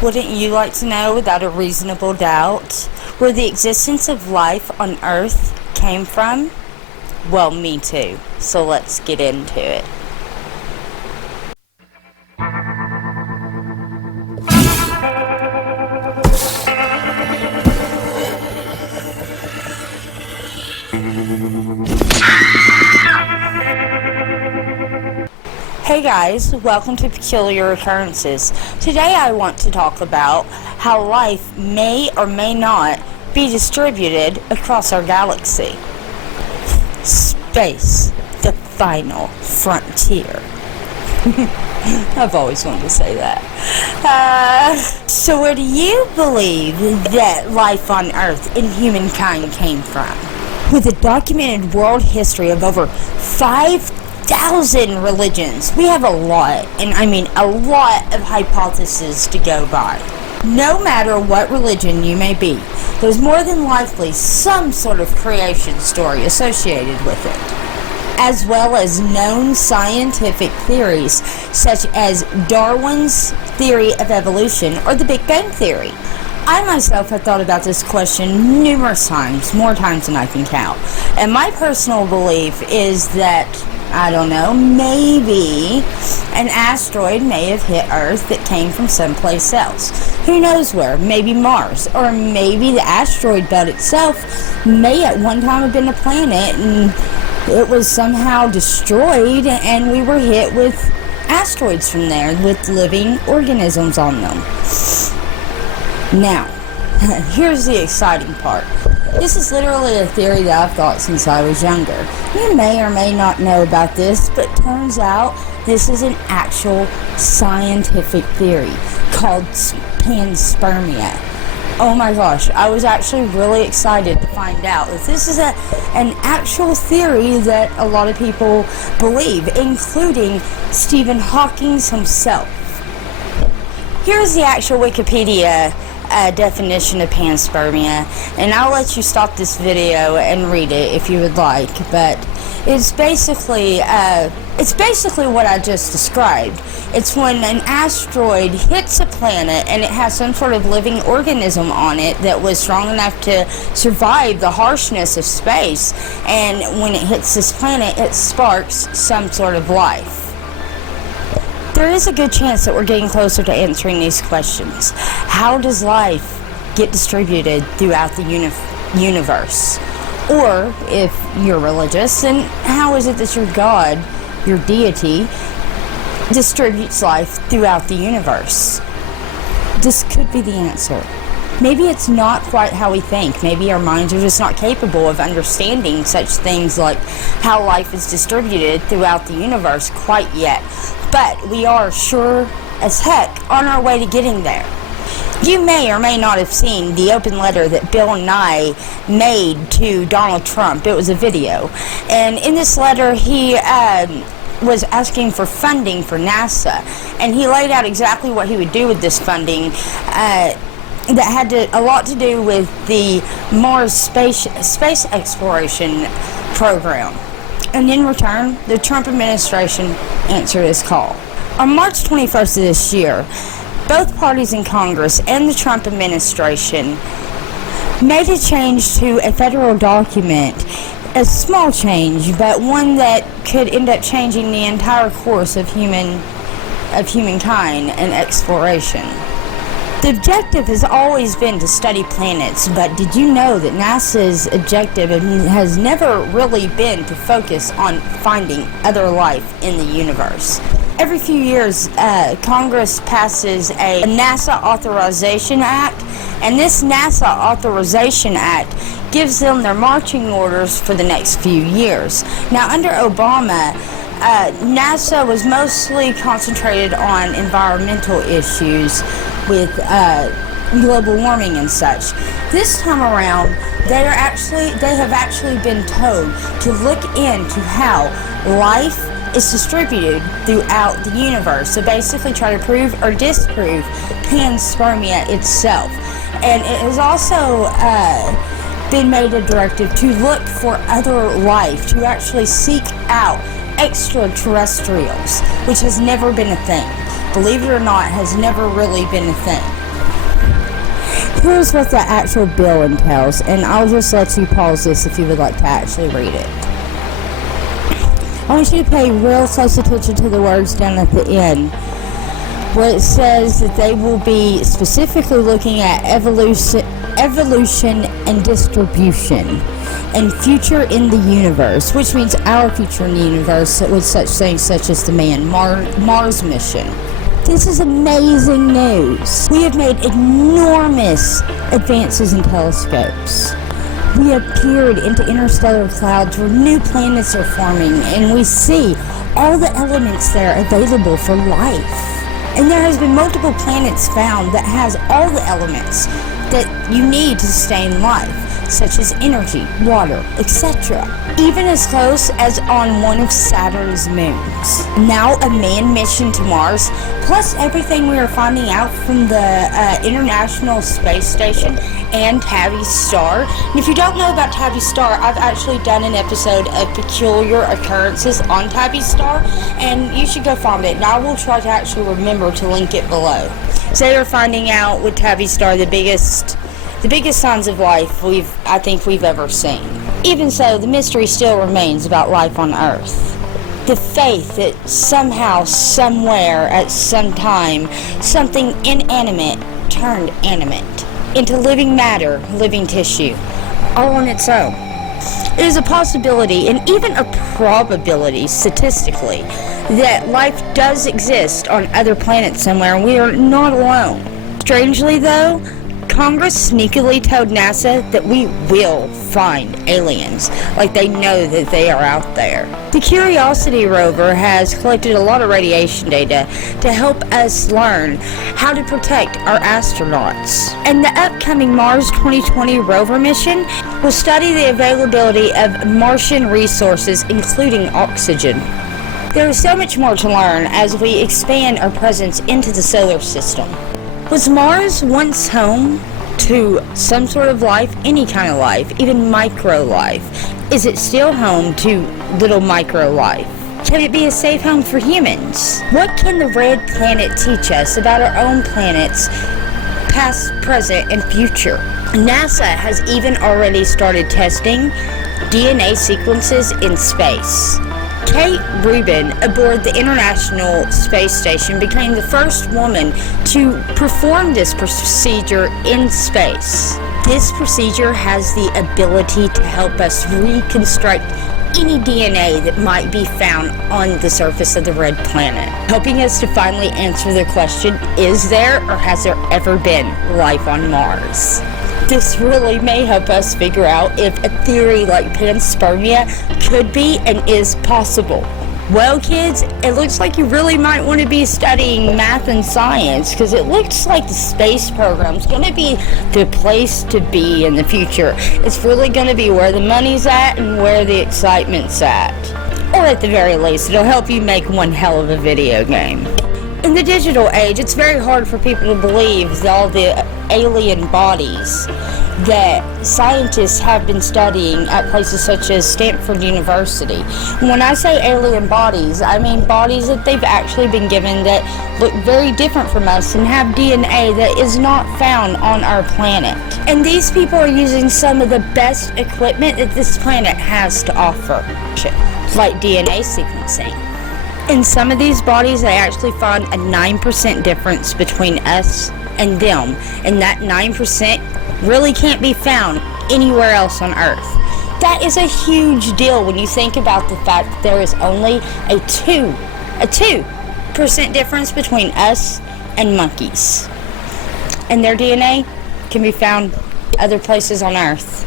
Wouldn't you like to know without a reasonable doubt where the existence of life on Earth came from? Well, me too. So let's get into it. Hey guys, welcome to Peculiar Occurrences. Today I want to talk about how life may or may not be distributed across our galaxy. Space, the final frontier. I've always wanted to say that. So where do you believe that life on Earth and humankind came from? With a documented world history of over 5,000 religions, we have a lot, and I mean a lot of hypotheses to go by. No matter what religion you may be, there's more than likely some sort of creation story associated with it, as well as known scientific theories such as Darwin's theory of evolution or the Big Bang theory. I myself have thought about this question numerous times, more times than I can count, and my personal belief is that, I don't know, maybe an asteroid may have hit Earth that came from someplace else. Who knows where? Maybe Mars. Or maybe the asteroid belt itself may at one time have been a planet and it was somehow destroyed and we were hit with asteroids from there with living organisms on them. Now, here's the exciting part. This is literally a theory that I've thought since I was younger. You may or may not know about this, but turns out this is an actual scientific theory called Panspermia. Oh my gosh, I was actually really excited to find out that this is an actual theory that a lot of people believe, including Stephen Hawking himself. Here's the actual Wikipedia definition of panspermia, and I'll let you stop this video and read it if you would like, but it's basically what I just described. It's when an asteroid hits a planet and it has some sort of living organism on it that was strong enough to survive the harshness of space, and when it hits this planet it sparks some sort of life. There is a good chance that we're getting closer to answering these questions. How does life get distributed throughout the universe? Or, if you're religious, then how is it that your God, your deity, distributes life throughout the universe? This could be the answer. Maybe it's not quite how we think. Maybe our minds are just not capable of understanding such things like how life is distributed throughout the universe quite yet. But we are sure as heck on our way to getting there. You may or may not have seen the open letter that Bill Nye made to Donald Trump. It was a video. And in this letter, he was asking for funding for NASA. And he laid out exactly what he would do with this funding that had a lot to do with the Mars space exploration program. And in return, the Trump administration answered his call. On March 21st of this year, both parties in Congress and the Trump administration made a change to a federal document, a small change, but one that could end up changing the entire course of humankind and exploration. The objective has always been to study planets, but did you know that NASA's objective has never really been to focus on finding other life in the universe? Every few years, Congress passes a NASA Authorization Act, and this NASA Authorization Act gives them their marching orders for the next few years. Now, under Obama, NASA was mostly concentrated on environmental issues with global warming and such. This time around, they have actually been told to look into how life is distributed throughout the universe. So basically try to prove or disprove panspermia itself. And it has also been made a directive to look for other life, to actually seek out extraterrestrials, which has never been a thing. Believe it or not, has never really been a thing. Here's what the actual bill entails, and I'll just let you pause this if you would like to actually read it. I want you to pay real close attention to the words down at the end, where it says that they will be specifically looking at evolution and distribution, and future in the universe, which means our future in the universe, with such things such as the Mars mission. This is amazing news. We have made enormous advances in telescopes. We have peered into interstellar clouds where new planets are forming, and we see all the elements that are available for life. And there has been multiple planets found that has all the elements that you need to sustain life, such as energy, water, etc. Even as close as on one of Saturn's moons. Now a manned mission to Mars, plus everything we are finding out from the International Space Station and Tabby's Star. And if you don't know about Tabby's Star, I've actually done an episode of Peculiar Occurrences on Tabby's Star, and you should go find it, and I will try to actually remember to link it below. So they are finding out with Tabby's Star the biggest signs of life I think we've ever seen. Even so, the mystery still remains about life on Earth. The faith that somehow, somewhere, at some time, something inanimate turned animate into living matter, living tissue, all on its own. It is a possibility, and even a probability, statistically, that life does exist on other planets somewhere, and we are not alone. Strangely, though, Congress sneakily told NASA that we will find aliens, like they know that they are out there. The Curiosity rover has collected a lot of radiation data to help us learn how to protect our astronauts. And the upcoming Mars 2020 rover mission will study the availability of Martian resources, including oxygen. There is so much more to learn as we expand our presence into the solar system. Was Mars once home to some sort of life, any kind of life, even micro life? Is it still home to little micro life? Can it be a safe home for humans? What can the red planet teach us about our own planets, past, present, and future? NASA has even already started testing DNA sequences in space. Kate Rubin, aboard the International Space Station, became the first woman to perform this procedure in space. This procedure has the ability to help us reconstruct any DNA that might be found on the surface of the red planet, helping us to finally answer the question, is there or has there ever been life on Mars? This really may help us figure out if a theory like Panspermia could be and is possible. Well, kids, it looks like you really might want to be studying math and science, because it looks like the space program's going to be the place to be in the future. It's really going to be where the money's at and where the excitement's at. Or at the very least, it'll help you make one hell of a video game. In the digital age, it's very hard for people to believe that all the alien bodies that scientists have been studying at places such as Stanford University. When I say alien bodies, I mean bodies that they've actually been given that look very different from us and have DNA that is not found on our planet. And these people are using some of the best equipment that this planet has to offer, like DNA sequencing. In some of these bodies, they actually found a 9% difference between us and them, and that 9% really can't be found anywhere else on Earth. That is a huge deal when you think about the fact that there is only a 2% difference between us and monkeys, and their DNA can be found other places on Earth.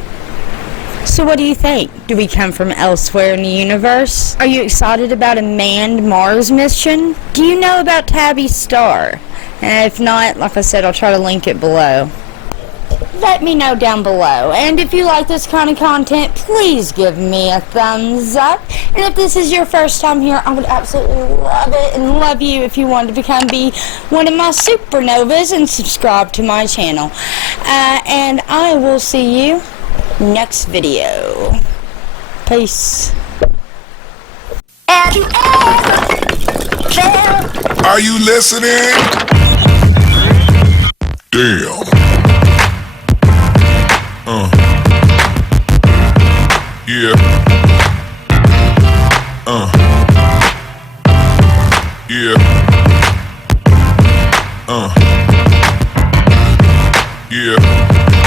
So what do you think? Do we come from elsewhere in the universe? Are you excited about a manned Mars mission? Do you know about Tabby's Star? And if not, like I said, I'll try to link it below. Let me know down below. And if you like this kind of content, please give me a thumbs up. And if this is your first time here, I would absolutely love it and love you if you wanted to be one of my supernovas and subscribe to my channel. And I will see you next video. Peace. Have you ever felt? Are you listening? Damn. Yeah. Yeah.